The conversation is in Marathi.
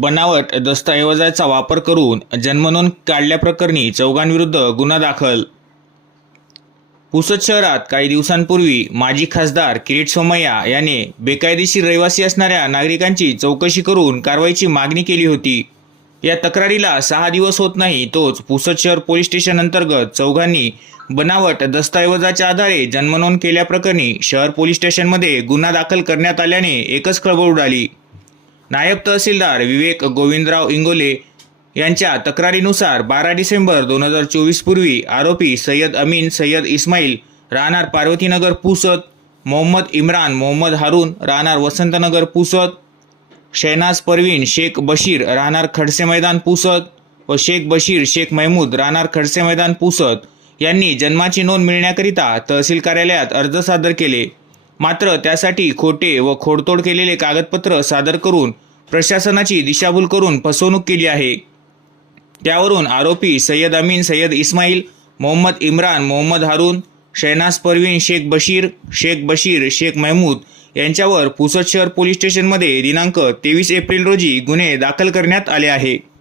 बनावट दस्तऐवजाचा वापर करून जन्मनोंद काढल्याप्रकरणी चौघांविरुद्ध गुन्हा दाखल. पुसद शहरात काही दिवसांपूर्वी माजी खासदार किरीट सोमय्या याने बेकायदेशीर रहिवासी असणाऱ्या नागरिकांची चौकशी करून कारवाईची मागणी केली होती. या तक्रारीला सहा दिवस होत नाही तोच पुसद शहर पोलीस स्टेशन अंतर्गत चौघांनी बनावट दस्तऐवजाच्या आधारे जन्मनोंद केल्याप्रकरणी शहर पोलीस स्टेशनमध्ये गुन्हा दाखल करण्यात आल्याने एकच खळबळ उडाली. नायब तहसीलदार विवेक गोविंदराव इंगोले यांच्या तक्रारीनुसार बारा डिसेंबर दोन हजार चोवीस पूर्वी आरोपी सय्यद अमीन सय्यद इस्माईल राहणार पार्वतीनगर पुसत मोहम्मद इम्रान मोहम्मद हारून राहणार वसंतनगर पुसत शहनाज परवीन शेख बशीर राहणार खडसे मैदान पुसत व शेख बशीर शेख महमूद राहणार खडसे मैदान पुसत यांनी जन्माची नोंद मिळण्याकरिता तहसील कार्यालयात अर्ज सादर केले. मात्र त्यासाठी खोटे व खोडतोड केलेले कागदपत्र सादर करून प्रशासनाची दिशाभूल करून फसवणूक केली आहे. त्यावरून आरोपी सय्यद अमीन सय्यद इस्माईल मोहम्मद इम्रान मोहम्मद हारून शहनाज परवीन शेख बशीर शेख बशीर शेख महमूद यांच्यावर पुसद शहर पोलीस स्टेशनमध्ये दिनांक तेवीस एप्रिल रोजी गुन्हे दाखल करण्यात आले आहे.